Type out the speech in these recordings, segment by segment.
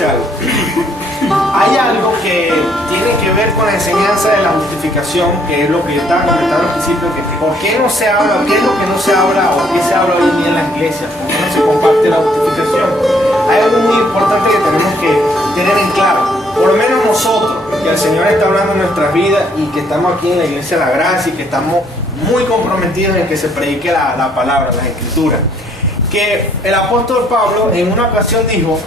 fíjense algo. Hay algo que tiene que ver con la enseñanza de la justificación, que es lo que yo estaba comentando al principio, que por qué no se habla, qué es lo que no se habla o qué se habla hoy en día en las iglesias, por qué no se comparte la justificación. Hay algo muy importante que tenemos que tener en claro, por lo menos nosotros, que el Señor está hablando en nuestras vidas y que estamos aquí en la Iglesia de la Gracia y que estamos muy comprometidos en que se predique la palabra, las escrituras. Que el apóstol Pablo en una ocasión dijo: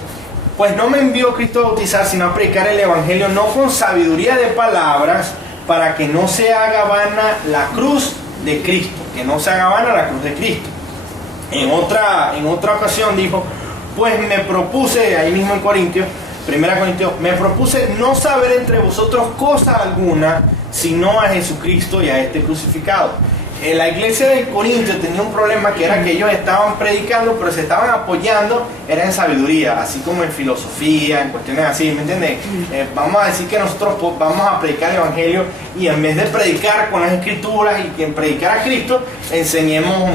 pues no me envió Cristo a bautizar, sino a predicar el evangelio, no con sabiduría de palabras, para que no se haga vana la cruz de Cristo, que no se haga vana la cruz de Cristo. En otra ocasión dijo: pues me propuse, ahí mismo en Corintios, 1 Corintios, me propuse no saber entre vosotros cosa alguna, sino a Jesucristo y a este crucificado. La iglesia de Corintios tenía un problema, que era que ellos estaban predicando, pero se estaban apoyando, era en sabiduría, así como en filosofía, en cuestiones así, ¿me entiendes? Vamos a decir que nosotros vamos a predicar el evangelio y en vez de predicar con las escrituras y que predicar a Cristo, enseñemos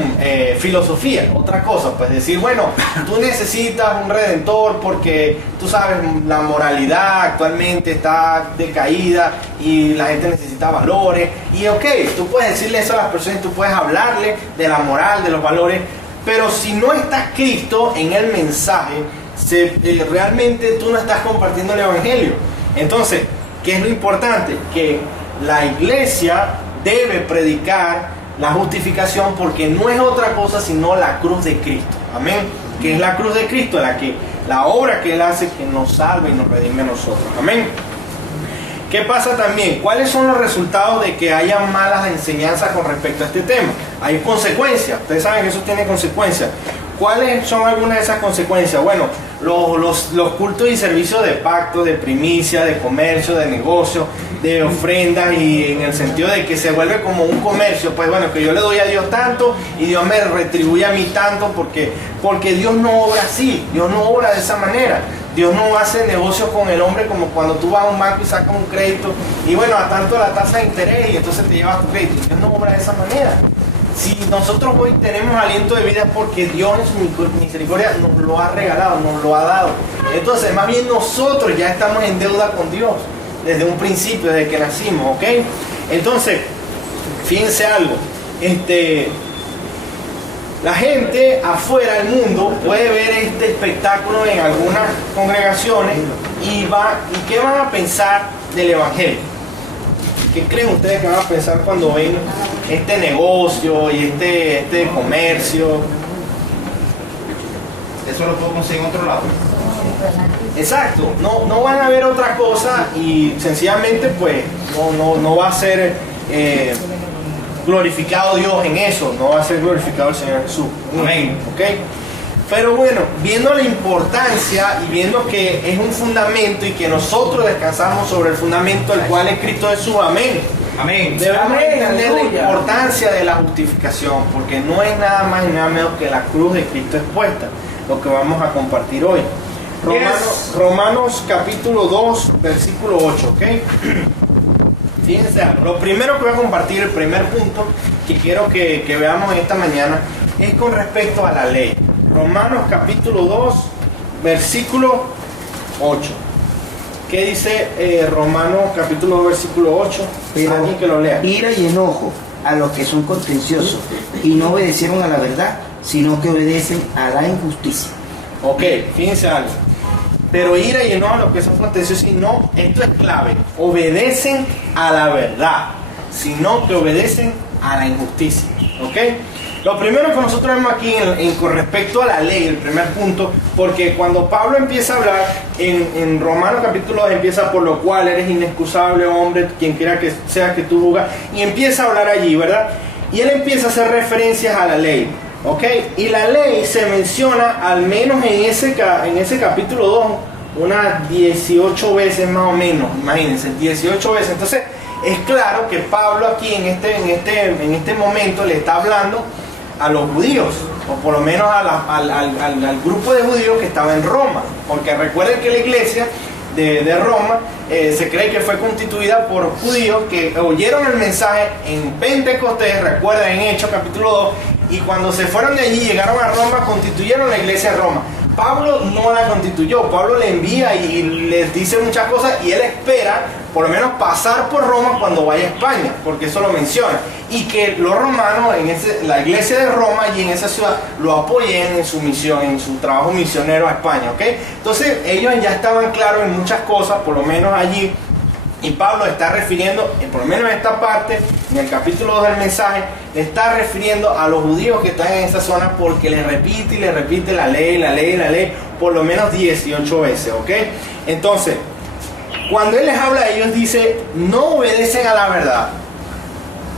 filosofía, otra cosa, pues decir, bueno, tú necesitas un redentor porque tú sabes, la moralidad actualmente está decaída y la gente necesita valores, y ok, tú puedes decirle eso a las personas, tú puedes hablarle de la moral, de los valores, pero si no está Cristo en el mensaje, realmente tú no estás compartiendo el evangelio. Entonces, ¿qué es lo importante? Que la iglesia debe predicar la justificación, porque no es otra cosa sino la cruz de Cristo. Amén. Que es la cruz de Cristo, la obra que Él hace, que nos salve y nos redime a nosotros. Amén. ¿Qué pasa también? ¿Cuáles son los resultados de que haya malas enseñanzas con respecto a este tema? Hay consecuencias. Ustedes saben que eso tiene consecuencias. ¿Cuáles son algunas de esas consecuencias? Bueno, los cultos y servicios de pacto, de primicia, de comercio, de negocio, de ofrendas, y en el sentido de que se vuelve como un comercio. Pues bueno, que yo le doy a Dios tanto y Dios me retribuye a mí tanto, porque Dios no obra así, Dios no obra de esa manera. Dios no hace negocios con el hombre como cuando tú vas a un banco y sacas un crédito y bueno, a tanto la tasa de interés y entonces te llevas tu crédito. Dios no obra de esa manera. Si nosotros hoy tenemos aliento de vida es porque Dios en su misericordia nos lo ha regalado, nos lo ha dado. Entonces, más bien nosotros ya estamos en deuda con Dios desde un principio, desde que nacimos, ¿ok? Entonces, fíjense algo, la gente afuera del mundo puede ver este espectáculo en algunas congregaciones y ¿qué van a pensar del evangelio? ¿Qué creen ustedes que van a pensar cuando ven este negocio y este comercio? Eso lo puedo conseguir en otro lado. Exacto, no van a ver otra cosa y sencillamente pues no va a ser glorificado Dios en eso, no va a ser glorificado el Señor Jesús. Amén. ¿Okay? Pero bueno, viendo la importancia y viendo que es un fundamento y que nosotros descansamos sobre el fundamento el cual es Cristo Jesús, amén. Amén. Debemos entender la importancia de la justificación, porque no es nada más y nada menos que la cruz de Cristo expuesta, lo que vamos a compartir hoy. Romanos capítulo 2, versículo 8, ¿ok? Fíjense, lo primero que voy a compartir, el primer punto que quiero que veamos esta mañana, es con respecto a la ley. Romanos capítulo 2, versículo 8. ¿Qué dice Romanos capítulo 2, versículo 8? Pero alguien que lo lea. Ira y enojo a los que son contenciosos y no obedecieron a la verdad, sino que obedecen a la injusticia. Ok, fíjense algo. Pero ira y enojo a los que son contenciosos y no, esto es clave, obedecen a la verdad, sino que obedecen a la injusticia. ¿Ok? Lo primero que nosotros vemos aquí con respecto a la ley, el primer punto, porque cuando Pablo empieza a hablar en Romanos capítulo 2, empieza por lo cual eres inexcusable, hombre, quien quiera que sea que tú juzgas, y empieza a hablar allí, ¿verdad? Y él empieza a hacer referencias a la ley, ¿ok? Y la ley se menciona al menos en ese capítulo 2, unas 18 veces más o menos, imagínense, 18 veces. Entonces, es claro que Pablo aquí en este momento le está hablando a los judíos, o por lo menos al grupo de judíos que estaba en Roma, porque recuerden que la iglesia de Roma se cree que fue constituida por judíos que oyeron el mensaje en Pentecostés, recuerden en Hechos capítulo 2, y cuando se fueron de allí, llegaron a Roma, constituyeron la iglesia de Roma. Pablo no la constituyó, Pablo le envía y les dice muchas cosas y él espera por lo menos pasar por Roma cuando vaya a España, porque eso lo menciona, y que los romanos, la iglesia de Roma y en esa ciudad lo apoyen en su misión, en su trabajo misionero a España, ¿ok? Entonces ellos ya estaban claros en muchas cosas, por lo menos allí, y Pablo está refiriendo, por lo menos en esta parte, en el capítulo 2 del mensaje, le está refiriendo a los judíos que están en esa zona porque le repite y le repite la ley, por lo menos 18 veces, ¿ok? Entonces, cuando él les habla a ellos, dice, no obedecen a la verdad.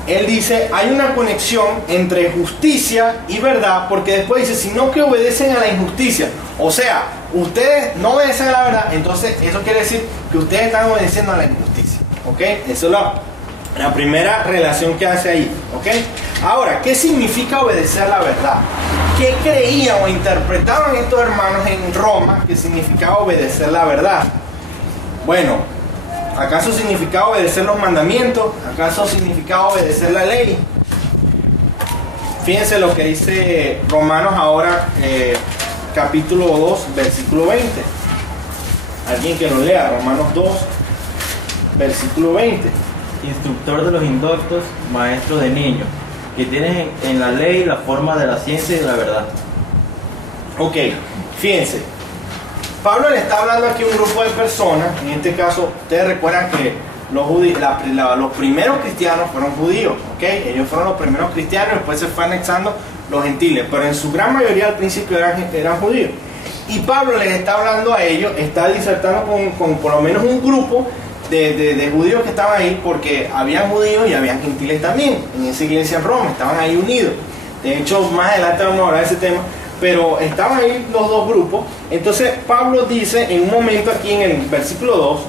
Él dice, hay una conexión entre justicia y verdad, porque después dice, sino que obedecen a la injusticia. O sea, ustedes no obedecen a la verdad, entonces eso quiere decir que ustedes están obedeciendo a la injusticia. ¿Ok? Esa es la primera relación que hace ahí. ¿Ok? Ahora, ¿qué significa obedecer a la verdad? ¿Qué creían o interpretaban estos hermanos en Roma que significaba obedecer la verdad? Bueno, ¿acaso significaba obedecer los mandamientos? ¿Acaso significaba obedecer la ley? Fíjense lo que dice Romanos ahora, capítulo 2, versículo 20. Alguien que lo lea, Romanos 2, versículo 20. Instructor de los indoctos, maestro de niños, que tienes en la ley la forma de la ciencia y de la verdad. Ok, fíjense. Pablo le está hablando aquí a un grupo de personas. En este caso, ustedes recuerdan que los primeros cristianos fueron judíos, ¿ok? Ellos fueron los primeros cristianos, después se fue anexando los gentiles, pero en su gran mayoría al principio eran judíos. Y Pablo les está hablando a ellos, está disertando con por lo menos un grupo de judíos que estaban ahí, porque habían judíos y habían gentiles también en esa iglesia en Roma, estaban ahí unidos. De hecho, más adelante vamos a hablar de ese tema, pero estaban ahí los dos grupos. Entonces Pablo dice en un momento aquí en el versículo 2,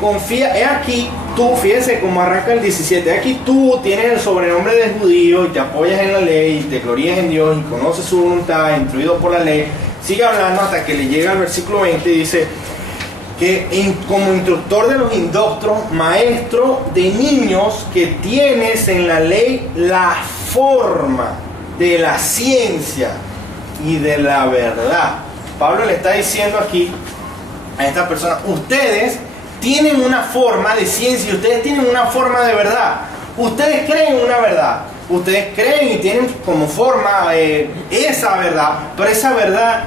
confía, he aquí tú, fíjense cómo arranca el 17, he aquí tú tienes el sobrenombre de judío y te apoyas en la ley, y te glorías en Dios y conoces su voluntad, instruido por la ley. Sigue hablando hasta que le llega al versículo 20 y dice que como instructor de los indoctos, maestro de niños, que tienes en la ley la forma de la ciencia y de la verdad. Pablo le está diciendo aquí a esta persona, ustedes tienen una forma de ciencia y ustedes tienen una forma de verdad. Ustedes creen en una verdad, ustedes creen y tienen como forma esa verdad, pero esa verdad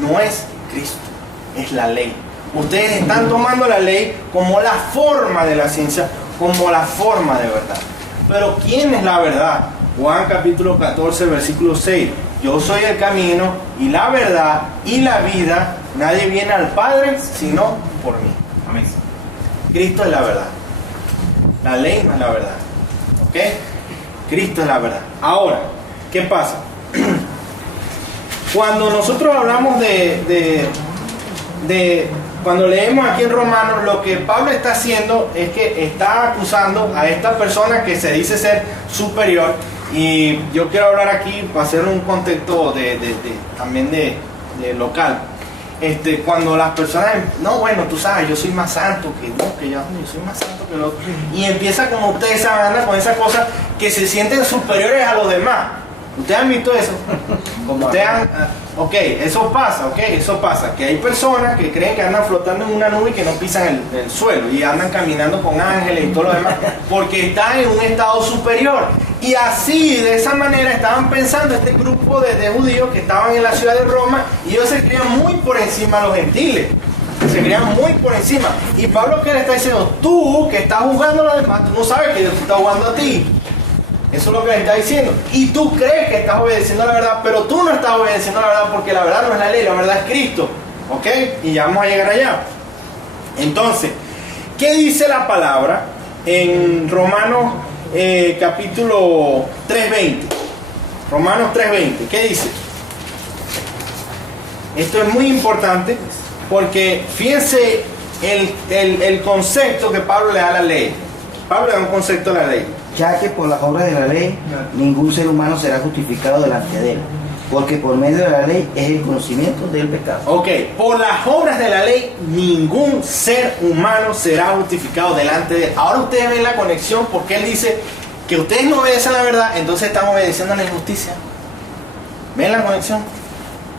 no es Cristo, es la ley. Ustedes están tomando la ley como la forma de la ciencia, como la forma de verdad. Pero ¿quién es la verdad? Juan capítulo 14, versículo 6. Yo soy el camino y la verdad y la vida. Nadie viene al Padre sino por mí. Amén. Cristo es la verdad. La ley no es la verdad. ¿Ok? Cristo es la verdad. Ahora, ¿qué pasa? Cuando nosotros hablamos cuando leemos aquí en Romanos, lo que Pablo está haciendo es que está acusando a esta persona que se dice ser superior. Y yo quiero hablar aquí para hacer un contexto también de local. Cuando las personas, no, bueno, tú sabes, yo soy más santo que yo soy más santo que el otro. Y empieza, como ustedes saben, anda con esas cosas que se sienten superiores a los demás. ¿Ustedes han visto eso? Ok, eso pasa, que hay personas que creen que andan flotando en una nube y que no pisan el suelo y andan caminando con ángeles y todo lo demás, porque están en un estado superior. Y así, de esa manera, estaban pensando este grupo de judíos que estaban en la ciudad de Roma, y ellos se creían muy por encima de los gentiles. Se creían muy por encima. Y Pablo, ¿qué le está diciendo? Tú, que estás juzgando a los demás, tú no sabes que Dios te está jugando a ti. Eso es lo que le está diciendo. Y tú crees que estás obedeciendo a la verdad, pero tú no estás obedeciendo a la verdad, porque la verdad no es la ley, la verdad es Cristo. ¿Ok? Y ya vamos a llegar allá. Entonces, ¿qué dice la palabra en Romanos capítulo 3:20? Romanos 3:20. ¿Qué dice? Esto es muy importante porque fíjense el concepto que Pablo le da a la ley. Pablo le da un concepto a la ley. Ya que por las obras de la ley ningún ser humano será justificado delante de él, porque por medio de la ley es el conocimiento del pecado. Ok, por las obras de la ley ningún ser humano será justificado delante de él. Ahora ustedes ven la conexión, porque él dice que ustedes no obedecen a la verdad, entonces están obedeciendo a la injusticia. ¿Ven la conexión?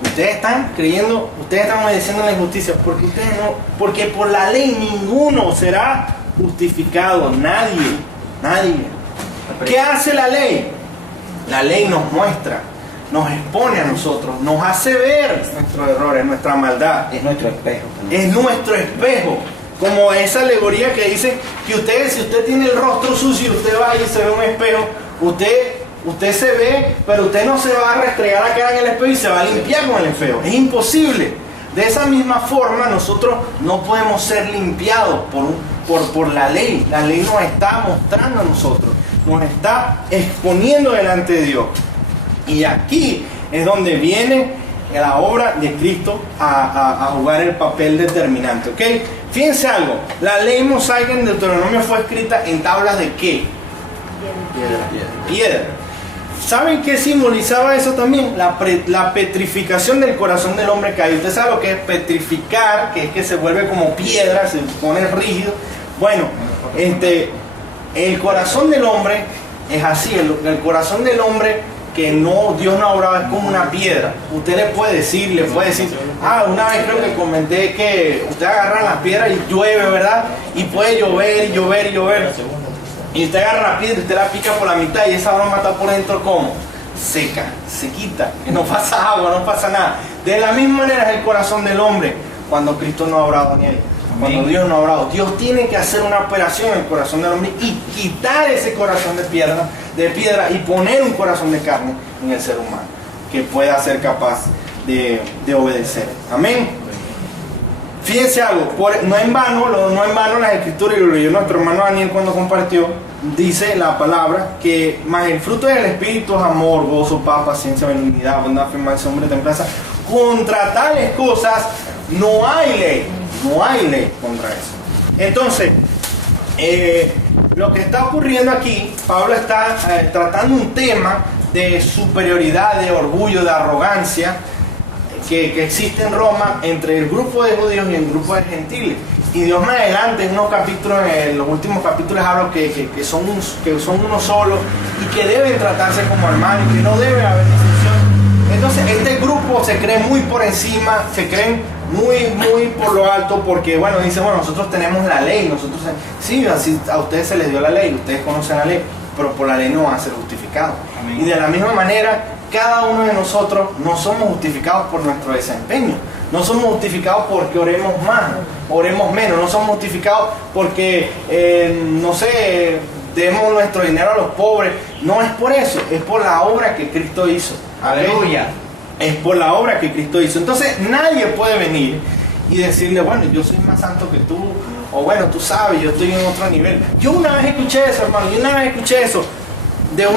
Ustedes están creyendo, ustedes están obedeciendo la injusticia, porque ustedes no, porque por la ley ninguno será justificado, nadie. ¿Qué hace la ley? La ley nos muestra, nos expone a nosotros, nos hace ver nuestros errores, nuestra maldad. Es nuestro espejo también. Es nuestro espejo. Como esa alegoría que dice que ustedes, si usted tiene el rostro sucio y usted va y se ve un espejo, usted se ve, pero usted no se va a restregar la cara en el espejo y se va a limpiar con el espejo. Es imposible. De esa misma forma nosotros no podemos ser limpiados por la ley. La ley nos está mostrando a nosotros, nos está exponiendo delante de Dios. Y aquí es donde viene la obra de Cristo a jugar el papel determinante, ¿ok? Fíjense algo, la ley mosaica en Deuteronomio fue escrita en tablas de ¿qué? Piedra. ¿Saben qué simbolizaba eso también? La petrificación del corazón del hombre caído. ¿Usted sabe lo que es petrificar? Que es que se vuelve como piedra, se pone rígido. Bueno, el corazón del hombre es así, el corazón del hombre que Dios no ha obrado es como una piedra. Usted le puede decir, una vez creo que comenté que usted agarra las piedras y llueve, ¿verdad? Y puede llover. Y usted agarra la piedra y usted la pica por la mitad y esa broma está por dentro como seca, se quita, que no pasa agua, no pasa nada. De la misma manera es el corazón del hombre cuando Cristo no ha obrado en él. Cuando Dios no ha obrado, Dios tiene que hacer una operación en el corazón del hombre y quitar ese corazón de piedra y poner un corazón de carne en el ser humano que pueda ser capaz de obedecer. Amén. Fíjense algo, no en vano las escrituras, y lo leyó nuestro hermano Daniel cuando compartió, dice la palabra que más el fruto del Espíritu es amor, gozo, paz, paciencia, benignidad, bondad, fe, mansedumbre, templanza. Contra tales cosas no hay ley contra eso. Entonces, lo que está ocurriendo aquí, Pablo está tratando un tema de superioridad, de orgullo, de arrogancia que existe en Roma entre el grupo de judíos y el grupo de gentiles. Y Dios más adelante en unos capítulos, en los últimos capítulos habla que son uno solo y que deben tratarse como hermanos y que no debe haber distinción. Entonces este grupo se cree muy por encima, se creen muy por lo alto porque dicen, nosotros tenemos la ley, sí, así a ustedes se les dio la ley, ustedes conocen la ley, pero por la ley no van a ser justificados. Amén. Y de la misma manera, cada uno de nosotros no somos justificados por nuestro desempeño, no somos justificados porque oremos más, oremos menos, no somos justificados porque, demos nuestro dinero a los pobres. No es por eso, es por la obra que Cristo hizo. Aleluya. Es por la obra que Cristo hizo. Entonces nadie puede venir y decirle, yo soy más santo que tú, o tú sabes, yo estoy en otro nivel. Yo una vez escuché eso, hermano, de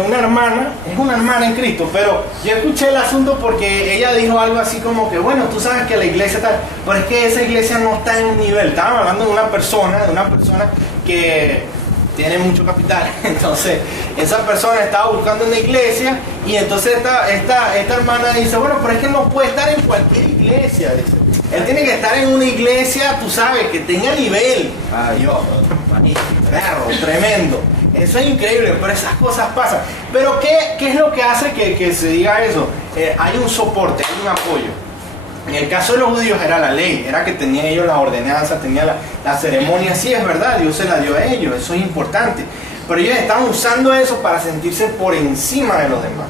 una hermana, es una hermana en Cristo, pero yo escuché el asunto porque ella dijo algo así como que, tú sabes que la iglesia está, pero es que esa iglesia no está en un nivel. Estaban hablando de una persona que tiene mucho capital. Entonces esa persona estaba buscando una iglesia y entonces esta hermana dice, pero es que no puede estar en cualquier iglesia, dice. Él tiene que estar en una iglesia, tú sabes, que tenga nivel. Tremendo. Eso es increíble, pero esas cosas pasan. Pero ¿qué es lo que hace que se diga eso? Hay un soporte, hay un apoyo. En el caso de los judíos era la ley, era que tenían ellos las ordenanzas, tenían la ceremonia. Sí, es verdad, Dios se la dio a ellos, eso es importante. Pero ellos estaban usando eso para sentirse por encima de los demás.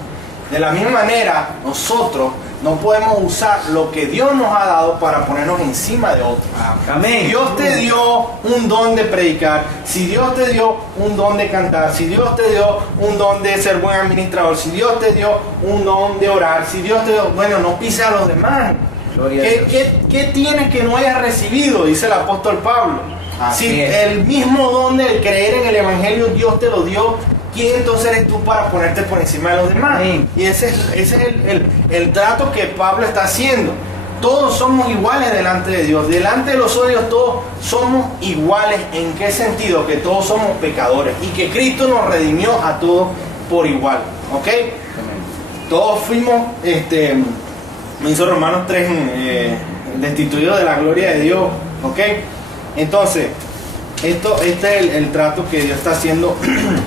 De la misma manera, nosotros no podemos usar lo que Dios nos ha dado para ponernos encima de otros. Amén. Si Dios te dio un don de predicar, si Dios te dio un don de cantar, si Dios te dio un don de ser buen administrador, si Dios te dio un don de orar, si Dios te dio, no pises a los demás. ¿Qué tienes que no hayas recibido? Dice el apóstol Pablo. Si el mismo don de creer en el evangelio Dios te lo dio, ¿quién entonces eres tú para ponerte por encima de los demás? Y ese es el trato que Pablo está haciendo. Todos somos iguales delante de Dios. Delante de los ojos de Dios todos somos iguales. ¿En qué sentido? Que todos somos pecadores y que Cristo nos redimió a todos por igual. ¿Ok? Todos fuimos, me hizo Romanos 3, destituidos de la gloria de Dios. ¿Ok? Entonces, este es el trato que Dios está haciendo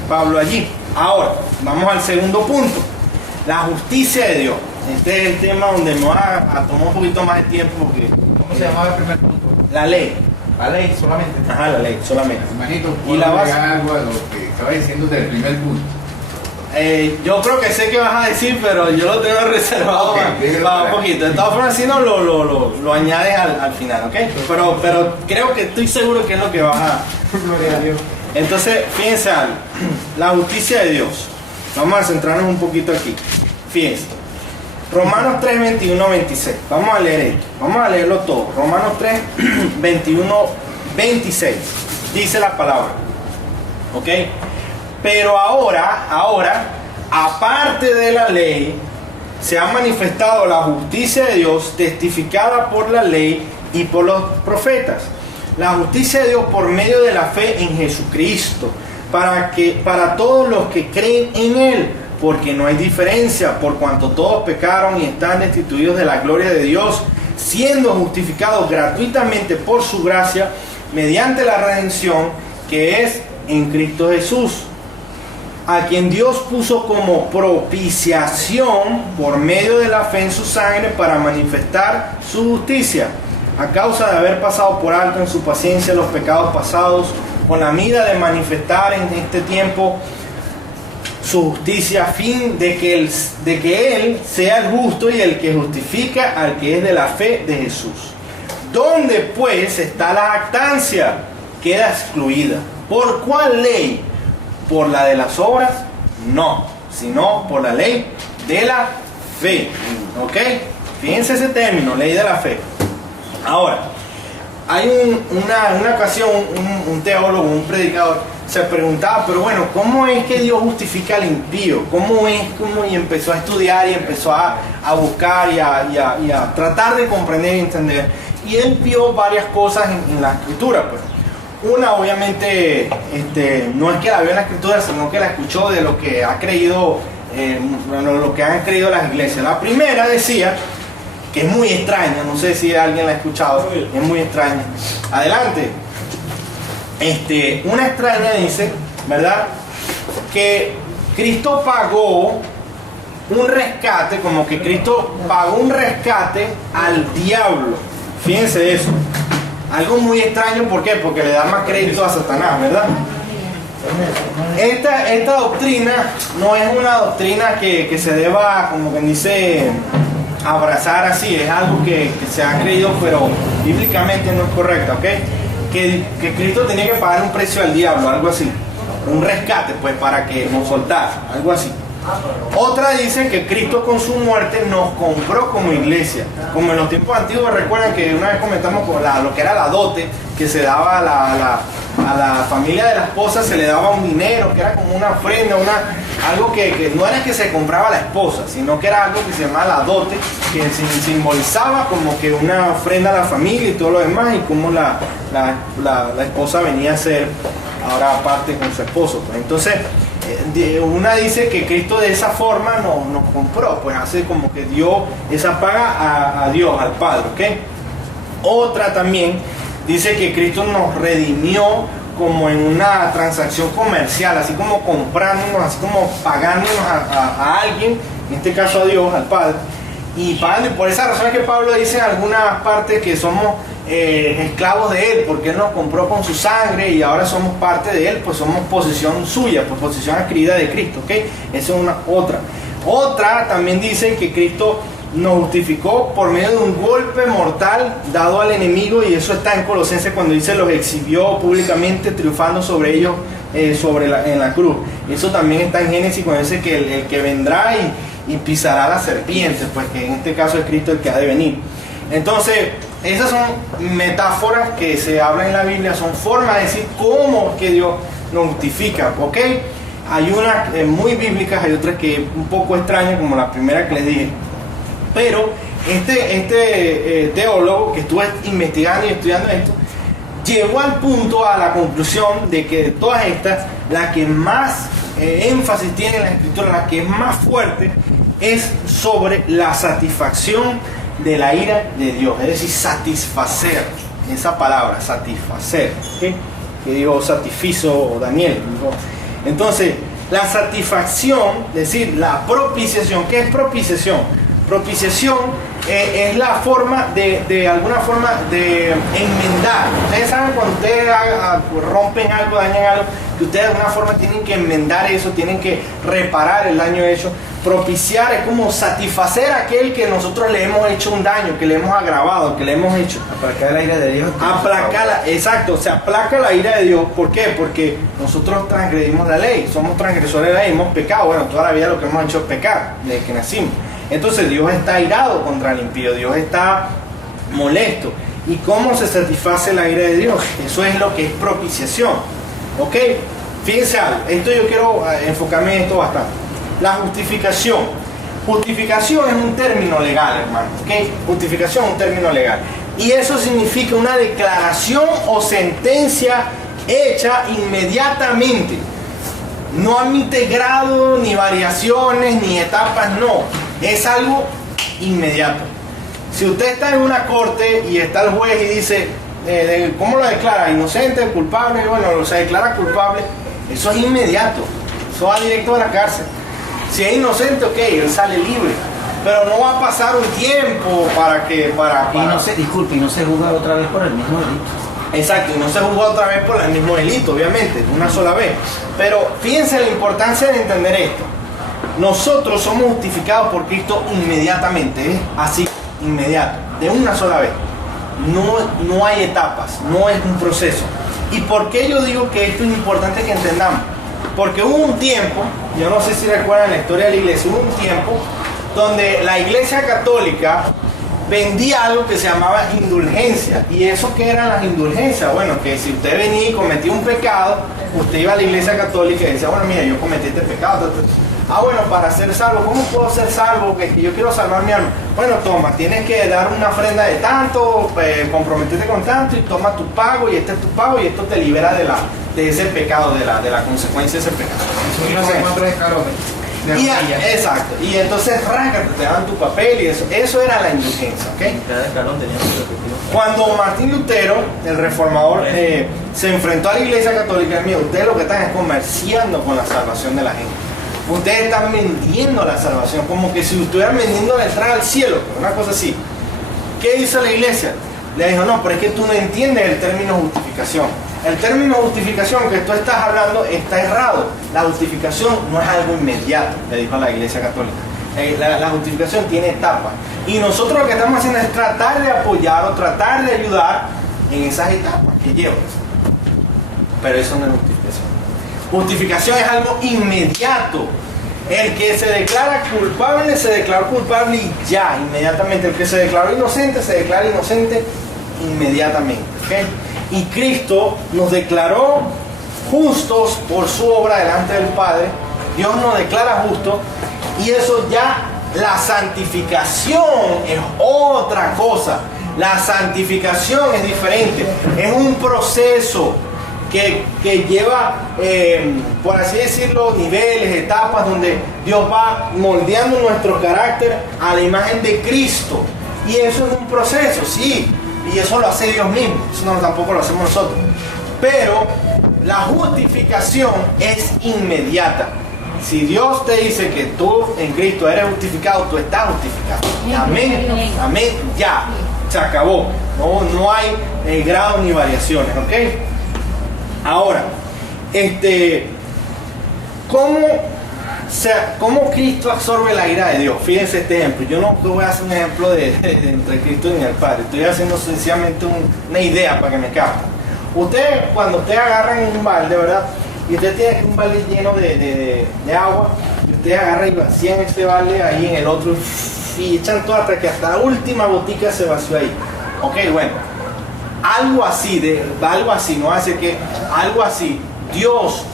Pablo allí. Ahora, vamos al segundo punto. La justicia de Dios. Este es el tema donde me va a tomar un poquito más de tiempo porque ¿Cómo se llamaba el primer punto? la ley. La ley solamente. Ajá, la ley, solamente. Manito, Y ¿puedo la base- agregar algo a lo que estaba diciendo del primer punto? Yo creo que sé qué vas a decir, pero yo lo tengo reservado Ok, dígalo para un para- poquito. De todas formas, si no, lo añades al final, ¿ok? Pero creo que estoy seguro que es lo que vas a... Gloria a Dios. Entonces, fíjense algo. La justicia de Dios. Vamos a centrarnos un poquito aquí. Fíjense. Romanos 3, 21, 26. Vamos a leer esto. Vamos a leerlo todo. Romanos 3, 21, 26. Dice la palabra. ¿Ok? Pero ahora, aparte de la ley, se ha manifestado la justicia de Dios testificada por la ley y por los profetas. La justicia de Dios por medio de la fe en Jesucristo, para todos los que creen en Él, porque no hay diferencia, por cuanto todos pecaron y están destituidos de la gloria de Dios, siendo justificados gratuitamente por su gracia, mediante la redención que es en Cristo Jesús, a quien Dios puso como propiciación por medio de la fe en su sangre para manifestar su justicia, a causa de haber pasado por alto en su paciencia los pecados pasados, con la mira de manifestar en este tiempo su justicia, a fin de que Él sea el justo y el que justifica al que es de la fe de Jesús. ¿Dónde pues está la jactancia? Queda excluida. ¿Por cuál ley? ¿Por la de las obras? No, sino por la ley de la fe. ¿Ok? Fíjense ese término, ley de la fe. Ahora, hay una ocasión, un teólogo, un predicador, se preguntaba, pero bueno, ¿cómo es que Dios justifica al impío? ¿Cómo es? Y empezó a estudiar y empezó a buscar y a tratar de comprender y entender. Y él vio varias cosas en la escritura, pues. Una, obviamente, no es que la vio en la escritura, sino que la escuchó de lo que ha creído, lo que han creído las iglesias. La primera decía, que es muy extraña, no sé si alguien la ha escuchado, es muy extraña. Adelante. Una extraña dice, ¿verdad?, que Cristo pagó un rescate, como que Cristo pagó un rescate al diablo. Fíjense eso. Algo muy extraño, ¿por qué? Porque le da más crédito a Satanás, ¿verdad? Esta doctrina no es una doctrina que se deba, como quien dice, abrazar así. Es algo que se ha creído, pero bíblicamente no es correcta, ¿ok? Que Cristo tenía que pagar un precio al diablo, algo así. Un rescate, pues, para que nos soltara, algo así. Otra dice que Cristo con su muerte nos compró como iglesia. Como en los tiempos antiguos, recuerdan que una vez comentamos con lo que era la dote, que se daba a la familia de la esposa, se le daba un dinero, que era como una ofrenda, algo que no era que se compraba a la esposa, sino que era algo que se llamaba la dote, que simbolizaba como que una ofrenda a la familia y todo lo demás, y como la esposa venía a ser ahora aparte con su esposo. Pues entonces, una dice que Cristo de esa forma nos compró, pues hace como que dio esa paga a Dios, al Padre, ¿ok? Otra también dice que Cristo nos redimió como en una transacción comercial, así como comprándonos, así como pagándonos a alguien, en este caso a Dios, al Padre, y pagando. Y por esa razón es que Pablo dice en algunas partes que somos esclavos de Él, porque Él nos compró con su sangre y ahora somos parte de Él, pues somos posesión suya, pues posesión adquirida de Cristo, ¿ok? Esa es otra. Otra también dice que Cristo nos justificó por medio de un golpe mortal dado al enemigo, y eso está en Colosenses cuando dice los exhibió públicamente triunfando sobre ellos en la cruz. Eso también está en Génesis cuando dice que el que vendrá y pisará la serpiente, pues que en este caso es Cristo el que ha de venir. Entonces, esas son metáforas que se hablan en la Biblia, son formas de decir cómo que Dios nos justifica, ¿ok? Hay unas muy bíblicas, hay otras que un poco extrañas, como la primera que les dije. Pero este teólogo que estuvo investigando y estudiando esto, llegó al punto, a la conclusión de que de todas estas, la que más énfasis tiene en la escritura, la que es más fuerte, es sobre la satisfacción de la ira de Dios, es decir, satisfacer, esa palabra, satisfacer, ¿okay? Que dijo satisfizo Daniel, dijo. Entonces, la satisfacción, es decir, la propiciación. ¿Qué es propiciación? Propiciación es la forma de alguna forma de enmendar. Ustedes saben cuando ustedes rompen algo, dañan algo, que ustedes de alguna forma tienen que enmendar eso, tienen que reparar el daño hecho. Propiciar es como satisfacer a aquel que nosotros le hemos hecho un daño, que le hemos agravado, que le hemos hecho. Aplacar la ira de Dios. Exacto, se aplaca la ira de Dios. ¿Por qué? Porque nosotros transgredimos la ley, somos transgresores de la ley, hemos pecado. Bueno, toda la vida lo que hemos hecho es pecar, desde que nacimos. Entonces Dios está airado contra el impío, Dios está molesto. ¿Y cómo se satisface la ira de Dios? Eso es lo que es propiciación. ¿Ok? Fíjense algo, esto yo quiero enfocarme en esto bastante. La justificación. Justificación es un término legal, hermano. ¿Ok? Justificación es un término legal. Y eso significa una declaración o sentencia hecha inmediatamente. No admite grado, ni variaciones, ni etapas, no. Es algo inmediato. Si usted está en una corte y está el juez y dice, ¿cómo lo declara? ¿Inocente, culpable? Bueno, se declara culpable. Eso es inmediato. Eso va directo a la cárcel. Si es inocente, ok, él sale libre. Pero no va a pasar un tiempo para que... Y no se, disculpe, y no se juzga otra vez por el mismo delito. Exacto, y no se juzga otra vez por el mismo delito, obviamente, una sola vez. Pero fíjense la importancia de entender esto. Nosotros somos justificados por Cristo inmediatamente, así, inmediato, de una sola vez. No hay etapas, no es un proceso. ¿Y por qué yo digo que esto es importante que entendamos? Porque hubo un tiempo, yo no sé si recuerdan la historia de la iglesia, hubo un tiempo donde la iglesia católica vendía algo que se llamaba indulgencia. ¿Y eso qué eran las indulgencias? Bueno, que si usted venía y cometía un pecado, usted iba a la iglesia católica y decía, bueno, mira, yo cometí este pecado. Bueno, para ser salvo, ¿cómo puedo ser salvo? Que yo quiero salvar mi alma. Bueno, toma, tienes que dar una ofrenda de tanto, comprometerte con tanto y toma tu pago y este es tu pago y esto te libera de ese pecado, de la consecuencia de ese pecado. No sé cuántos escalones. Exacto. Y entonces te dan tu papel y eso era la indulgencia, ¿ok? Cada escalón tenía su respectivo. Cuando Martín Lutero, el reformador, se enfrentó a la iglesia católica, mira, ustedes lo que están es comerciando con la salvación de la gente. Ustedes están vendiendo la salvación, como que si estuvieran vendiendo la entrada al cielo, una cosa así. ¿Qué hizo la iglesia? Le dijo, no, pero es que tú no entiendes el término justificación. El término justificación que tú estás hablando está errado. La justificación no es algo inmediato, le dijo la iglesia católica. La justificación tiene etapas. Y nosotros lo que estamos haciendo es tratar de apoyar o tratar de ayudar en esas etapas que llevan. Pero eso no es justificación. Justificación es algo inmediato. El que se declara culpable, se declaró culpable y ya, inmediatamente. El que se declaró inocente, se declara inocente inmediatamente. ¿Okay? Y Cristo nos declaró justos por su obra delante del Padre. Dios nos declara justos. Y eso ya, la santificación es otra cosa. La santificación es diferente. Es un proceso que lleva, por así decirlo, niveles, etapas donde Dios va moldeando nuestro carácter a la imagen de Cristo. Y eso es un proceso, sí, y eso lo hace Dios mismo, eso no, tampoco lo hacemos nosotros. Pero la justificación es inmediata. Si Dios te dice que tú en Cristo eres justificado, tú estás justificado. Amén, amén, ya, se acabó. No hay grados ni variaciones, ¿ok? Ahora, ¿cómo Cristo absorbe la ira de Dios? Fíjense este ejemplo. Yo no voy a hacer un ejemplo de entre Cristo y el Padre. Estoy haciendo sencillamente una idea para que me capten. Cuando ustedes agarran un balde, ¿verdad? Y usted tiene un balde lleno de agua, y usted agarra y vacían este balde ahí en el otro y echan todo hasta que hasta la última gotica se vació ahí. Ok, bueno. Algo así, no hace que, algo así, Dios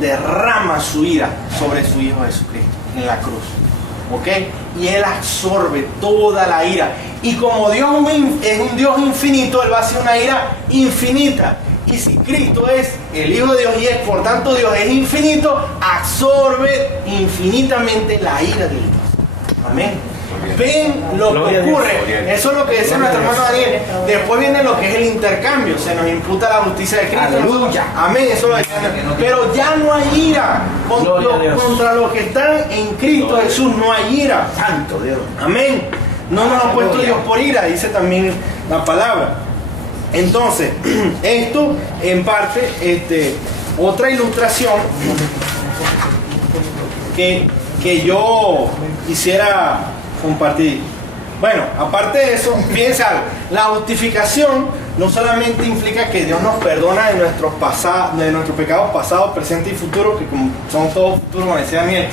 derrama su ira sobre su Hijo Jesucristo en la cruz, ¿ok? Y Él absorbe toda la ira. Y como Dios es un Dios infinito, Él va a hacer una ira infinita. Y si Cristo es el Hijo de Dios y es por tanto Dios es infinito, absorbe infinitamente la ira de Dios. Amén. ven lo que ocurre. Eso es lo que dice nuestro hermano Daniel. Después viene lo que es el intercambio. Se nos imputa la justicia de Cristo. Aleluya. Amén. Eso lo decía. Pero ya no hay ira. Contra los que están en Cristo Jesús no hay ira. Santo Dios. Amén. No nos ha puesto Dios por ira, dice también la palabra. Entonces, esto en parte, otra ilustración que yo quisiera compartir. Bueno, aparte de eso, fíjense algo, la justificación no solamente implica que Dios nos perdona de nuestros pecados pasados, presentes y futuros, que como son todos futuros, como decía Daniel,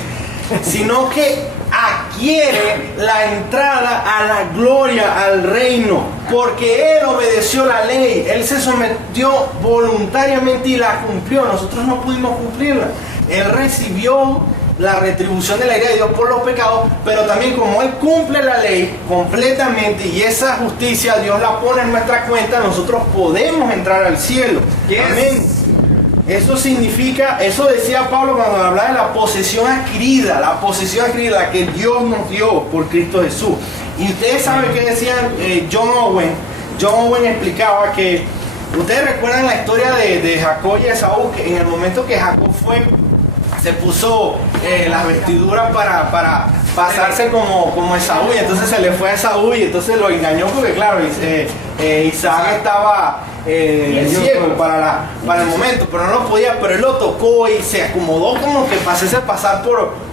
sino que adquiere la entrada a la gloria, al reino, porque Él obedeció la ley, Él se sometió voluntariamente y la cumplió. Nosotros no pudimos cumplirla. Él recibió la retribución de la ira de Dios por los pecados, pero también como Él cumple la ley completamente y esa justicia Dios la pone en nuestra cuenta, nosotros podemos entrar al cielo. Amén. Eso significa, eso decía Pablo cuando hablaba de la posesión adquirida, la que Dios nos dio por Cristo Jesús. Y ustedes saben que decía John Owen. John Owen explicaba que, ustedes recuerdan la historia de Jacob y Esaú, que en el momento que Jacob se puso las vestiduras para pasarse como Esaú, y entonces se le fue a Esaú y entonces lo engañó porque claro, Isaac estaba ciego para el momento, pero no lo podía, pero él lo tocó y se acomodó como que pasase a pasar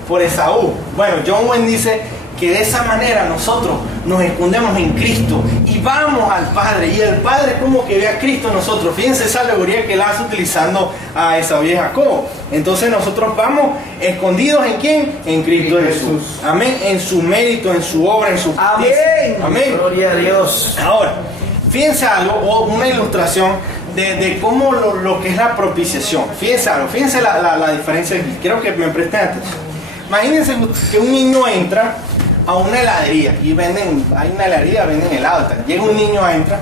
por Esaú. Bueno, John Wayne dice que de esa manera nosotros nos escondemos en Cristo y vamos al Padre, y el Padre como que ve a Cristo en nosotros. Fíjense esa alegoría que él hace utilizando a Esaú y Jacob. Entonces nosotros vamos escondidos ¿en quién? En Cristo Jesús. Amén. En su mérito, en su obra, en su justicia. Amén. Gloria a Dios. Ahora, fíjense algo, o una ilustración de cómo lo que es la propiciación. Fíjense algo, fíjense la diferencia aquí. Quiero que me presten atención. Imagínense que un niño entra a una heladería y hay una heladería, venden helado. Llega un niño, entra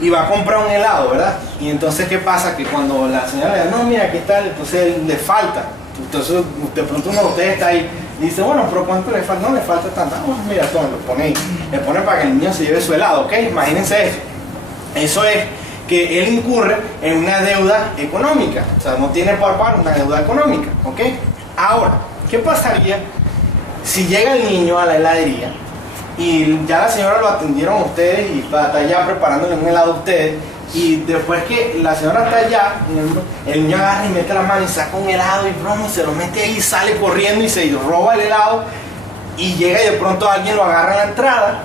y va a comprar un helado, ¿verdad? Y entonces, ¿qué pasa? Que cuando la señora le dice, no, mira, ¿qué tal? Entonces le falta. Entonces, de pronto uno de ustedes está ahí y dice, bueno, pero ¿cuánto le falta? No le falta tanto. Mira, toma, lo pone ahí. Le pone para que el niño se lleve su helado, ¿ok? Imagínense eso. Eso es que él incurre en una deuda económica. O sea, no tiene para pagar una deuda económica, ¿ok? Ahora, ¿qué pasaría si llega el niño a la heladería y ya la señora lo atendieron a ustedes y está ya preparándole un helado a ustedes, y después que la señora está allá, el niño agarra y mete la mano y saca un helado y broma, se lo mete ahí, sale corriendo y se roba el helado, y llega y de pronto alguien lo agarra en la entrada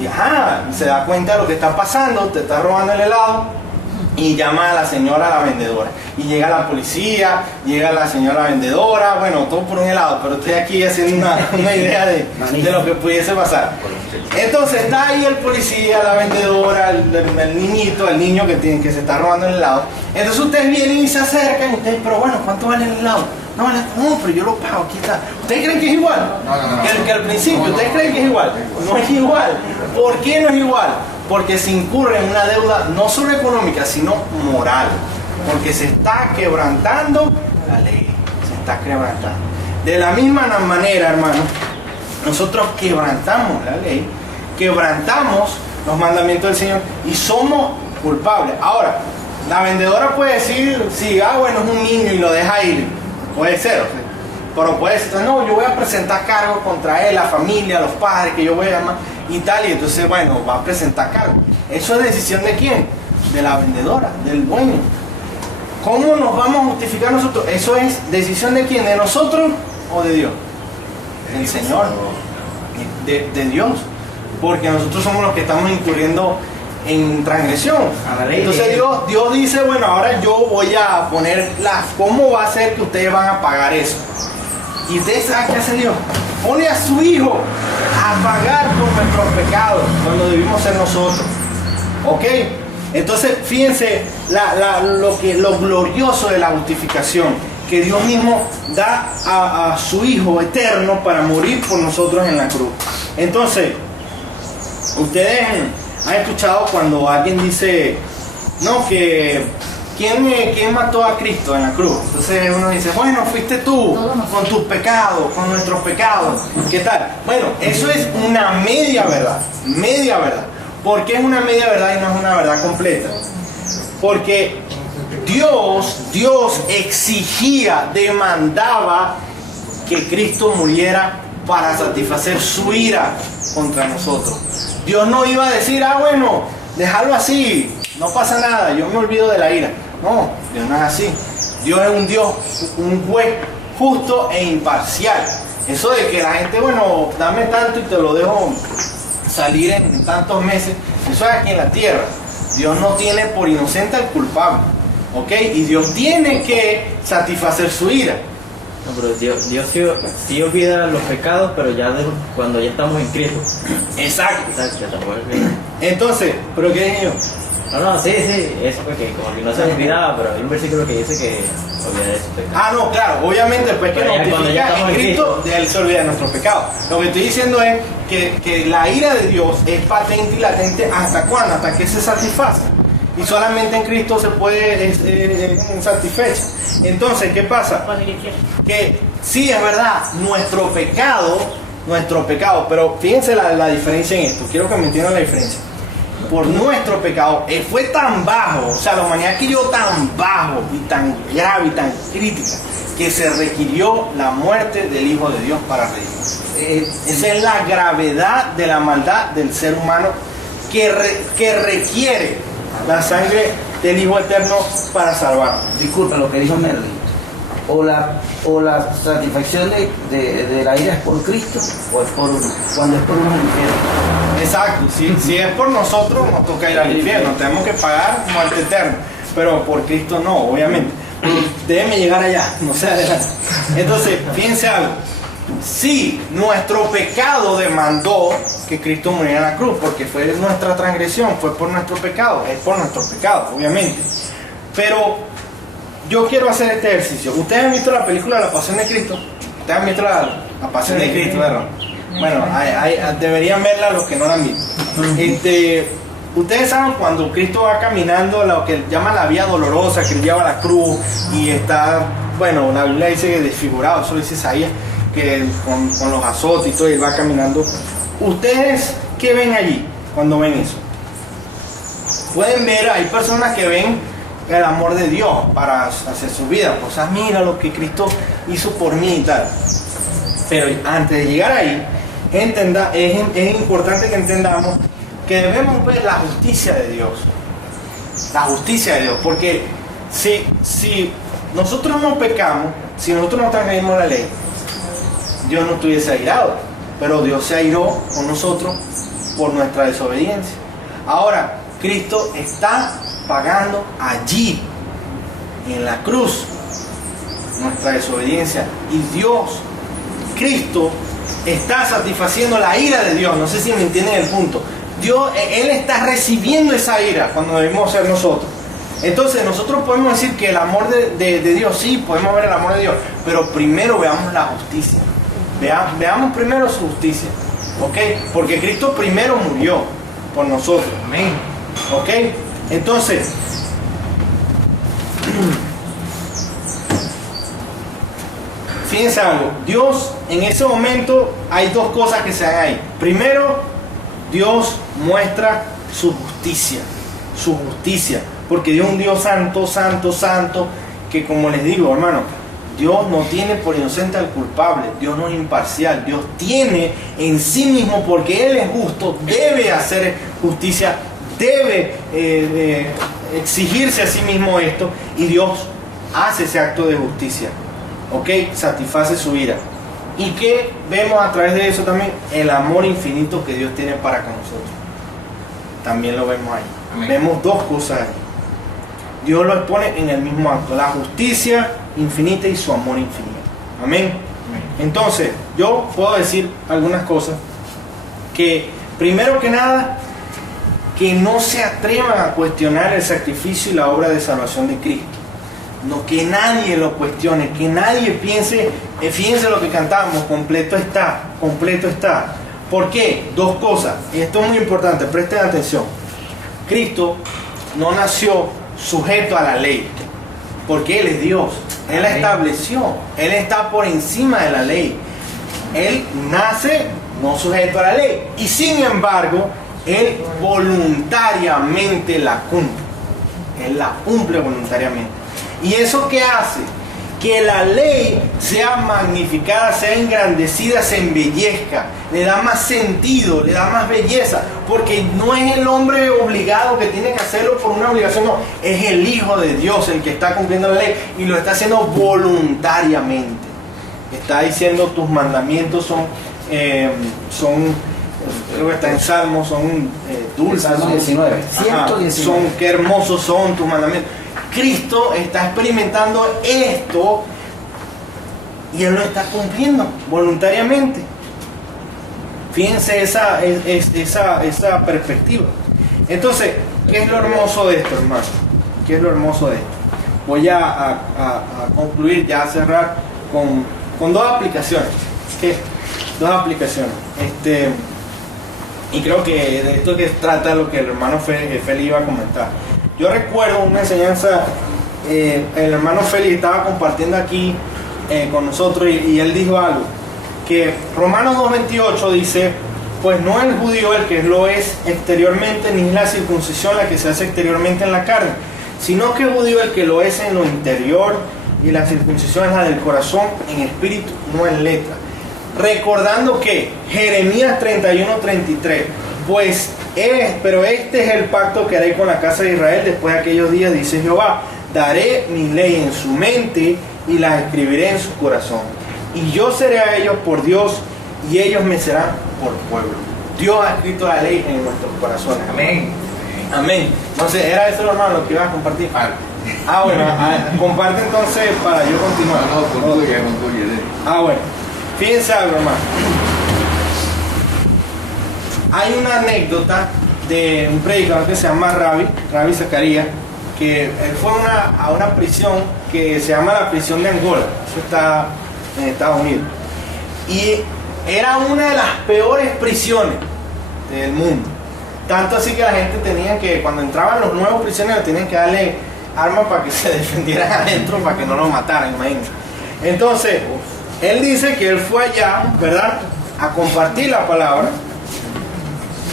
y se da cuenta de lo que está pasando, te está robando el helado, y llama a la señora, la vendedora, y llega la policía, llega la señora vendedora, bueno, todo por un helado, pero estoy aquí haciendo una idea de lo que pudiese pasar. Entonces está ahí el policía, la vendedora, el niñito, el niño que se está robando el helado. Entonces ustedes vienen y se acercan y ustedes, pero bueno, ¿cuánto vale el helado? No, pero yo lo pago, aquí está. ¿Ustedes creen que es igual? No. Que al principio, ¿ustedes creen que es igual? No es igual. ¿Por qué no es igual? Porque se incurre en una deuda no solo económica, sino moral. Porque se está quebrantando la ley. Se está quebrantando. De la misma manera, hermano, nosotros quebrantamos la ley, quebrantamos los mandamientos del Señor y somos culpables. Ahora, la vendedora puede decir, sí, bueno, es un niño y lo deja ir. Puede ser, pero puede decir, no, yo voy a presentar cargos contra él, la familia, los padres, que yo voy a llamar y tal, y entonces, bueno, va a presentar cargos. ¿Eso es decisión de quién? De la vendedora, del dueño. ¿Cómo nos vamos a justificar nosotros? ¿Eso es decisión de quién? ¿De nosotros o de Dios? Del Señor, de Dios, porque nosotros somos los que estamos incurriendo en transgresión. Entonces Dios dice, bueno, ahora yo voy a poner cómo va a ser que ustedes van a pagar eso. Y ustedes saben qué hace Dios, pone a su hijo a pagar por nuestros pecados cuando debimos ser nosotros, ¿ok? Entonces fíjense lo glorioso de la justificación, que Dios mismo da a su hijo eterno para morir por nosotros en la cruz. Entonces, ustedes han escuchado cuando alguien dice, no, que ¿quién mató a Cristo en la cruz? Entonces uno dice, bueno, fuiste tú, con tus pecados, con nuestros pecados. ¿Qué tal? Bueno, eso es una media verdad. Media verdad. ¿Por qué es una media verdad y no es una verdad completa? Porque Dios exigía, demandaba que Cristo muriera para satisfacer su ira contra nosotros. Dios no iba a decir, bueno, déjalo así, no pasa nada, yo me olvido de la ira. No, Dios no es así. Dios es un Dios, un juez justo e imparcial. Eso de que la gente, bueno, dame tanto y te lo dejo salir en tantos meses, eso es aquí en la tierra. Dios no tiene por inocente al culpable, ¿ok? Y Dios tiene que satisfacer su ira. No, pero Dios sí olvida los pecados, pero ya cuando ya estamos en Cristo. Exacto. Exacto. Entonces, ¿pero qué dije yo? No, sí, eso porque como que no se olvidaba, pero hay un versículo que dice que olvida de esos pecados. No, claro, obviamente después que Pero ya nos cuando ya notifica en estamos en Cristo, Cristo, de Él se olvida de nuestros pecados. Lo que estoy diciendo es que la ira de Dios es patente y latente ¿hasta cuándo? Hasta que se satisface. Y solamente en Cristo se puede satisfecha. Entonces, ¿qué pasa? Que sí, es verdad, nuestro pecado, pero fíjense la diferencia en esto. Quiero que me entiendan la diferencia. Por nuestro pecado, él fue tan bajo, o sea, la humanidad que yo tan bajo y tan grave y tan crítica, que se requirió la muerte del Hijo de Dios para redimir. Esa es la gravedad de la maldad del ser humano que requiere la sangre del Hijo Eterno para salvarnos. Disculpa lo que dijo Merlin. O la satisfacción de la ira es por Cristo, o es cuando es por un infierno. Exacto, si es por nosotros nos toca ir al infierno, tenemos que pagar muerte eterna, pero por Cristo no, obviamente. Déjenme llegar allá, no sé adelante. Entonces, fíjense algo. Sí, nuestro pecado demandó que Cristo muriera en la cruz, porque fue nuestra transgresión, fue por nuestro pecado, es por nuestro pecado, obviamente. Pero yo quiero hacer este ejercicio. ¿Ustedes han visto la película La Pasión de Cristo? ¿Ustedes han visto la Pasión de Cristo, verdad? Bueno, deberían verla los que no la han visto. Ustedes saben cuando Cristo va caminando, lo que llaman la vía dolorosa, que él lleva la cruz y está, bueno, la Biblia dice que desfigurado, eso dice Isaías, que con los azotes y todo, él va caminando. ¿Ustedes qué ven allí cuando ven eso? Pueden ver, hay personas que ven el amor de Dios para hacer su vida, pues mira lo que Cristo hizo por mí y tal. Pero antes de llegar ahí, es importante que entendamos que debemos ver la justicia de Dios. La justicia de Dios, porque si nosotros no pecamos, si nosotros no transgredimos la ley, Dios no estuviese airado, pero Dios se airó con nosotros por nuestra desobediencia. Ahora, Cristo está pagando allí, en la cruz, nuestra desobediencia, y Cristo está satisfaciendo la ira de Dios. No sé si me entienden el punto. Él está recibiendo esa ira cuando debemos ser nosotros. Entonces nosotros podemos decir que el amor de Dios, sí, podemos ver el amor de Dios, pero primero veamos la justicia. Veamos primero su justicia, ¿ok? Porque Cristo primero murió por nosotros, amén, ¿ok? Entonces, fíjense algo, Dios en ese momento hay dos cosas que se dan ahí. Primero, Dios muestra su justicia, porque Dios es un Dios santo, santo, santo, que como les digo, hermano, Dios no tiene por inocente al culpable, Dios no es imparcial, Dios tiene en sí mismo, porque Él es justo, debe hacer justicia, debe exigirse a sí mismo esto, y Dios hace ese acto de justicia, ¿ok? Satisface su ira. ¿Y qué vemos a través de eso también? El amor infinito que Dios tiene para con nosotros. También lo vemos ahí. Amén. Vemos dos cosas ahí. Dios lo expone en el mismo acto, la justicia infinita y su amor infinito. Amén. Amén. Entonces, yo puedo decir algunas cosas que, primero que nada, que no se atrevan a cuestionar el sacrificio y la obra de salvación de Cristo. No, que nadie lo cuestione, que nadie piense, fíjense lo que cantamos, completo está, completo está. ¿Por qué? Dos cosas, y esto es muy importante, presten atención. Cristo no nació sujeto a la ley, porque Él es Dios, Él la estableció, Él está por encima de la ley. Él nace no sujeto a la ley y sin embargo Él voluntariamente la cumple. Él la cumple voluntariamente. ¿Y eso qué hace? Que la ley sea magnificada, sea engrandecida, se embellezca, le da más sentido, le da más belleza, porque no es el hombre obligado que tiene que hacerlo por una obligación, no, es el Hijo de Dios el que está cumpliendo la ley y lo está haciendo voluntariamente. Está diciendo tus mandamientos son creo que está en Salmos, son dulces. Salmo 19. Ajá, 119. son, qué hermosos son tus mandamientos. Cristo está experimentando esto y Él lo está cumpliendo voluntariamente. Fíjense esa perspectiva. Entonces, ¿qué es lo hermoso de esto, hermano? ¿Qué es lo hermoso de esto? Voy a concluir, ya a cerrar con dos aplicaciones. ¿Qué? Dos aplicaciones. Y creo que de esto que trata lo que el hermano Feli iba a comentar. Yo recuerdo una enseñanza, el hermano Feli estaba compartiendo aquí con nosotros y él dijo algo, que Romanos 2:28 dice, pues no es el judío el que lo es exteriormente, ni es la circuncisión la que se hace exteriormente en la carne, sino que es judío el que lo es en lo interior, y la circuncisión es la del corazón, en espíritu, no en letra. Recordando que Jeremías 31:33, pero este es el pacto que haré con la casa de Israel después de aquellos días, dice Jehová, daré mi ley en su mente y la escribiré en su corazón. Y yo seré a ellos por Dios y ellos me serán por pueblo. Dios ha escrito la ley en nuestros corazones. Amén. Amén. Entonces, ¿era eso, hermano, lo que ibas a compartir? Bueno, comparte entonces para yo continuar. Concluye. Bueno. Fíjense algo, hermano. Hay una anécdota de un predicador que se llama Rabbi Zacarías, que él fue a una prisión que se llama la prisión de Angola. Eso está en Estados Unidos. Y era una de las peores prisiones del mundo. Tanto así que la gente tenía que, cuando entraban los nuevos prisioneros, tenían que darle armas para que se defendieran adentro, para que no los mataran, imagínense. Entonces, él dice que él fue allá, ¿verdad?, a compartir la palabra,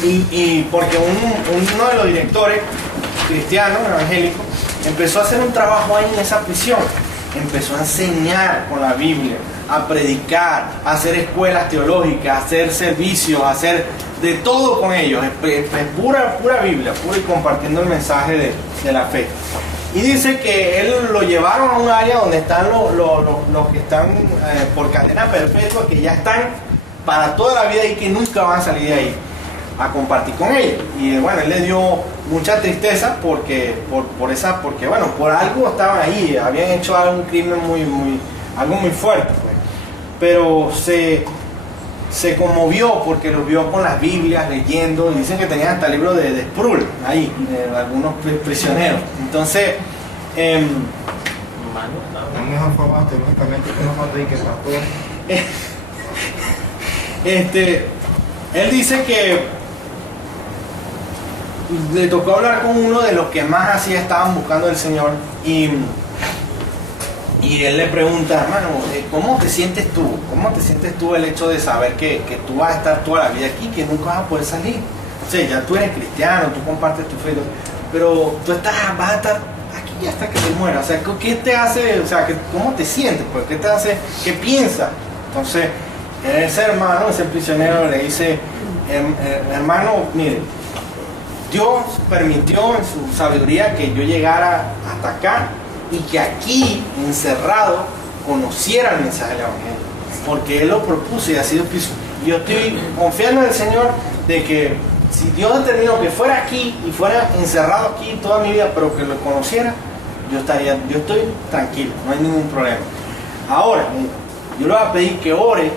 y porque uno de los directores cristianos, evangélicos, empezó a hacer un trabajo ahí en esa prisión. Empezó a enseñar con la Biblia, a predicar, a hacer escuelas teológicas, a hacer servicios, a hacer de todo con ellos. Es pura Biblia, pura, y compartiendo el mensaje de la fe. Y dice que él lo llevaron a un área donde están los que están por cadena perpetua, que ya están para toda la vida y que nunca van a salir de ahí, a compartir con ellos. Y bueno, él le dio mucha tristeza porque bueno, por algo estaban ahí, habían hecho algún crimen algo muy fuerte, pues. Pero se conmovió porque los vio con las Biblias leyendo, y dicen que tenían hasta libros de Sproul ahí, de algunos prisioneros. Entonces, Un mejor formato, únicamente que no cuando hay que él dice que le tocó hablar con uno de los que más así estaban buscando al Señor, y él le pregunta, hermano, ¿cómo te sientes tú? ¿Cómo te sientes tú el hecho de saber que tú vas a estar toda la vida aquí, que nunca vas a poder salir? O sea, ya tú eres cristiano, tú compartes tu fe, pero tú vas a estar aquí hasta que te mueras. O sea, ¿qué te hace? O sea, ¿cómo te sientes? Pues, ¿qué te hace? ¿Qué piensas? Entonces, ese hermano, ese prisionero le dice, hermano, mire, Dios permitió en su sabiduría que yo llegara hasta acá y que aquí, encerrado, conociera el mensaje del Evangelio, porque Él lo propuso y ha sido piso. Yo estoy confiando en el Señor de que si Dios determinó que fuera aquí y fuera encerrado aquí toda mi vida, pero que lo conociera, yo estoy tranquilo, no hay ningún problema. Ahora, yo le voy a pedir que ore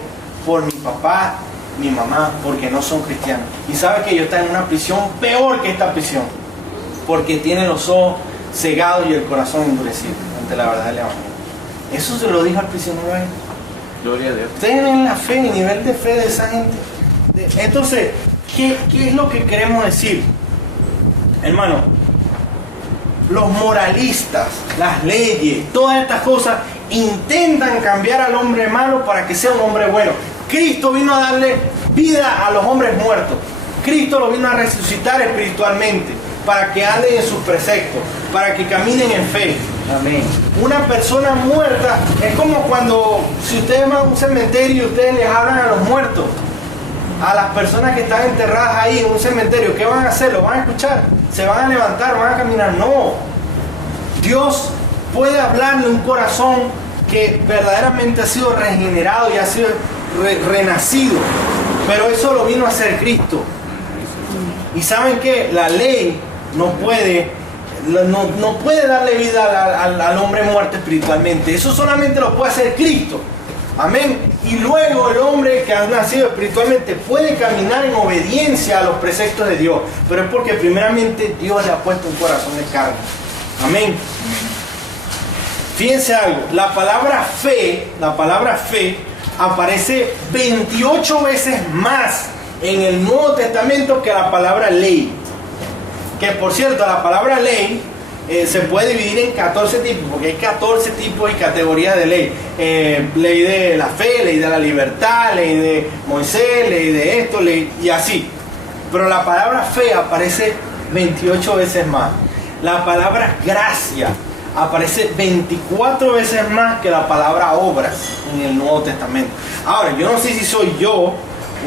por mi papá, mi mamá, porque no son cristianos. Y sabe que ellos están en una prisión peor que esta prisión, porque tienen los ojos cegados y el corazón endurecido ante la verdad del Evangelio. Eso se lo dijo al prisionero ahí. Gloria a Dios. Tienen la fe, el nivel de fe de esa gente. Entonces, ¿qué es lo que queremos decir? Hermano, los moralistas, las leyes, todas estas cosas intentan cambiar al hombre malo para que sea un hombre bueno. Cristo vino a darle vida a los hombres muertos. Cristo los vino a resucitar espiritualmente para que anden en sus preceptos, para que caminen en fe. Amén. Una persona muerta es como cuando, si ustedes van a un cementerio y ustedes les hablan a los muertos, a las personas que están enterradas ahí en un cementerio, ¿qué van a hacer? ¿Lo van a escuchar? ¿Se van a levantar? ¿Van a caminar? No. Dios puede hablarle a un corazón que verdaderamente ha sido regenerado y ha sido renacido, pero eso lo vino a hacer Cristo. Y saben que la ley no puede darle vida al hombre muerto espiritualmente. Eso solamente lo puede hacer Cristo. Amén. Y luego el hombre que ha nacido espiritualmente puede caminar en obediencia a los preceptos de Dios, pero es porque primeramente Dios le ha puesto un corazón de carne. Amén. Fíjense algo, la palabra fe aparece 28 veces más en el Nuevo Testamento que la palabra ley. Que por cierto, la palabra ley se puede dividir en 14 tipos, porque hay 14 tipos y categorías de ley. Ley de la fe, ley de la libertad, ley de Moisés, ley de esto, ley y así. Pero la palabra fe aparece 28 veces más. La palabra gracia aparece 24 veces más que la palabra obras en el Nuevo Testamento. Ahora, yo no sé si soy yo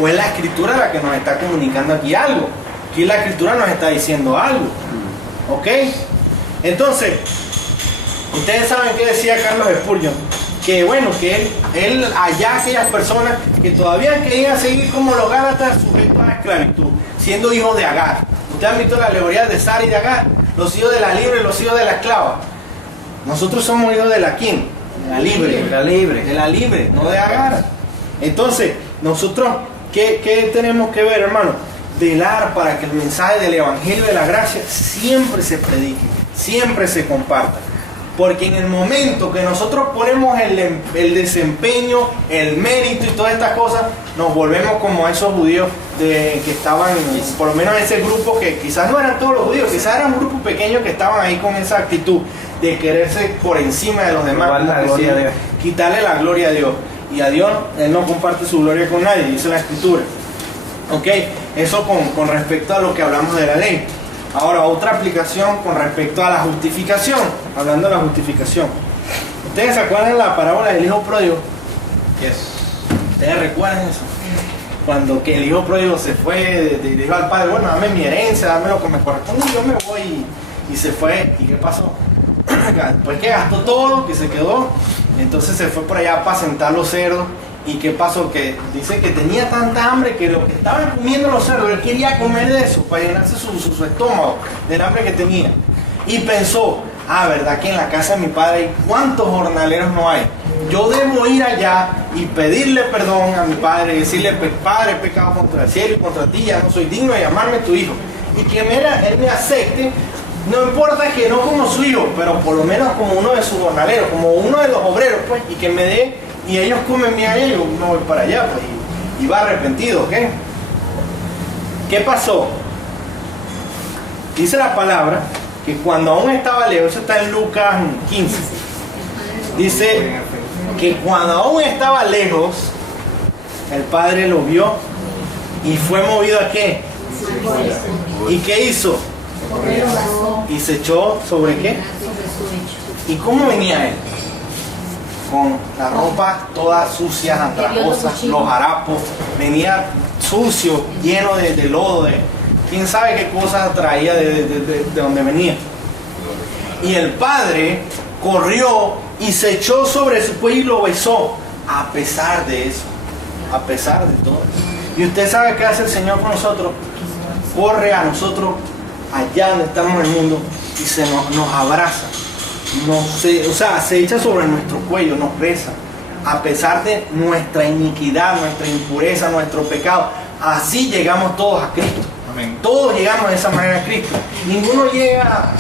o es la Escritura la que nos está comunicando aquí algo. Aquí la Escritura nos está diciendo algo. ¿Ok? Entonces, ustedes saben qué decía Carlos Spurgeon, que bueno, que él allá aquellas personas que todavía querían seguir como los gálatas sujetos a la esclavitud, siendo hijos de Agar. Ustedes han visto la alegoría de Sara y de Agar, los hijos de la libre y los hijos de la esclava. Nosotros somos hijos de la quién? De la libre. De la libre, no de Agar. Entonces, nosotros, ¿qué tenemos que ver, hermano? Velar para que el mensaje del Evangelio de la Gracia siempre se predique, siempre se comparta. Porque en el momento que nosotros ponemos el desempeño, el mérito y todas estas cosas, nos volvemos como esos judíos que estaban, por lo menos ese grupo que quizás no eran todos los judíos, quizás era un grupo pequeño que estaban ahí con esa actitud de quererse por encima de los demás, quitarle la gloria a Dios. Y a Dios, Él no comparte su gloria con nadie, dice la Escritura. Ok, eso con respecto a lo que hablamos de la ley. Ahora, otra aplicación con respecto a la justificación. Hablando de la justificación. ¿Ustedes se acuerdan de la parábola del hijo pródigo? ¿Ustedes recuerdan eso? Cuando que el hijo pródigo se fue, le dijo al padre, bueno, dame mi herencia, dame lo que me corresponde, y yo me voy. Y se fue. ¿Y qué pasó? Después que gastó todo, que se quedó, entonces se fue por allá a apacentar los cerdos. ¿Y qué pasó? Que dice que tenía tanta hambre que lo que estaban comiendo los cerdos, él quería comer de eso para llenarse su estómago del hambre que tenía. Y pensó, verdad que en la casa de mi padre hay cuántos jornaleros no hay. Yo debo ir allá y pedirle perdón a mi padre, decirle, padre, he pecado contra el cielo y contra ti, ya no soy digno de llamarme tu hijo. Y que él me acepte, no importa que no como su hijo, pero por lo menos como uno de sus jornaleros, como uno de los obreros, pues, y que me dé. Y ellos comen bien allá y yo me voy para allá, pues, y va arrepentido, ¿ok? ¿Qué pasó? Dice la palabra que cuando aún estaba lejos, eso está en Lucas 15, dice que cuando aún estaba lejos, el padre lo vio y fue movido a ¿qué? ¿Y qué hizo? Y se echó ¿sobre qué? ¿Y cómo venía él? Con la ropa toda sucia, andrajosa, los harapos, venía sucio, lleno de lodo, quién sabe qué cosas traía de donde venía. Y el padre corrió y se echó sobre su cuello y lo besó, a pesar de eso, a pesar de todo. Y usted sabe qué hace el Señor con nosotros, corre a nosotros allá donde estamos en el mundo y nos abraza. Se echa sobre nuestro cuello, nos besa, a pesar de nuestra iniquidad, nuestra impureza, nuestro pecado. Así llegamos todos a Cristo. Amén. Todos llegamos de esa manera a Cristo. Ninguno llega,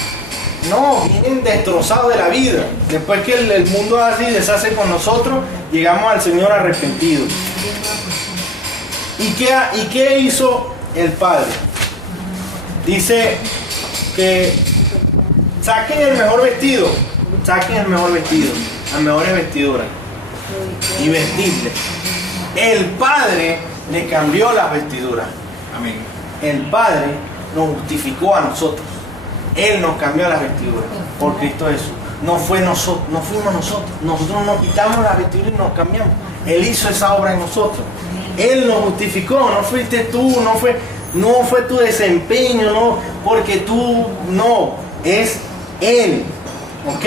vienen destrozados de la vida. Después que el mundo hace y deshace con nosotros, llegamos al Señor arrepentidos. ¿Y qué hizo el Padre? Dice que Saquen el mejor vestido. Saquen el mejor vestido. Las mejores vestiduras. Y vestirle. El Padre le cambió las vestiduras. Amén. El Padre nos justificó a nosotros. Él nos cambió las vestiduras. Por Cristo Jesús. No fue nosotros, no fuimos nosotros. Nosotros nos quitamos las vestiduras y nos cambiamos. Él hizo esa obra en nosotros. Él nos justificó, no fuiste tú, no fue tu desempeño, no, porque tú, no, es Él, ¿ok?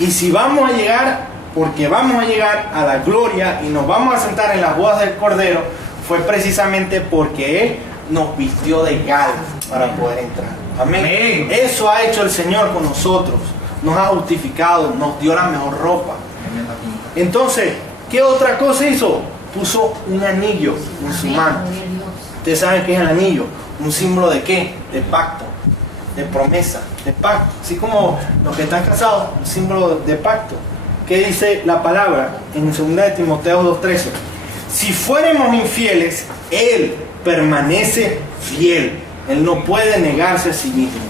Y si vamos a llegar, porque vamos a llegar a la gloria y nos vamos a sentar en las bodas del Cordero, fue precisamente porque Él nos vistió de gala para poder entrar. Amén. Amén. Eso ha hecho el Señor con nosotros, nos ha justificado, nos dio la mejor ropa. Entonces, ¿qué otra cosa hizo? Puso un anillo en su mano. Ustedes saben qué es el anillo. ¿Un símbolo de qué? De pacto, de promesa, de pacto. Así como los que están casados, un símbolo de pacto. ¿Qué dice la palabra en 2 de Timoteo 2:13? Si fuéramos infieles, Él permanece fiel. Él no puede negarse a sí mismo.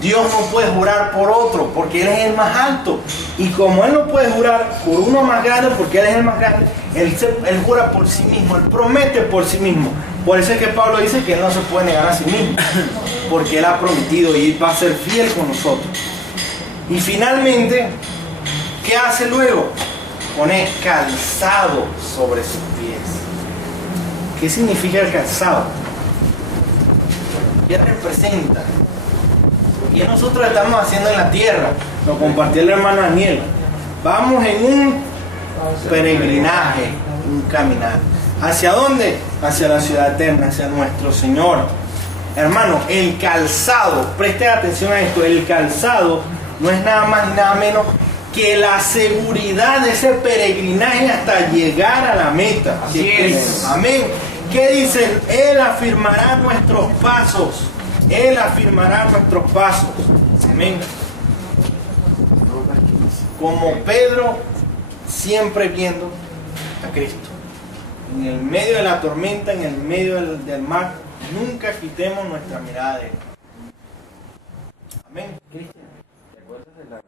Dios no puede jurar por otro porque Él es el más alto. Y como Él no puede jurar por uno más grande porque Él es el más grande, Él jura por sí mismo, Él promete por sí mismo. Por eso es que Pablo dice que Él no se puede negar a sí mismo, porque Él ha prometido y va a ser fiel con nosotros. Y finalmente, ¿qué hace luego? Pone calzado sobre sus pies. ¿Qué significa el calzado? ¿Qué representa? ¿Qué nosotros estamos haciendo en la tierra? Lo compartió el hermano Daniel. Vamos en un peregrinaje, un caminar. ¿Hacia dónde? Hacia la ciudad eterna, hacia nuestro Señor. Hermano, el calzado, presten atención a esto, el calzado no es nada más ni nada menos que la seguridad de ese peregrinaje hasta llegar a la meta. Así es. Amén. ¿Qué dice? Él afirmará nuestros pasos. Él afirmará nuestros pasos. Amén. Como Pedro, siempre viendo a Cristo. En el medio de la tormenta, en el medio del mar, nunca quitemos nuestra mirada de Él. Amén. Cristian, ¿te acuerdas de la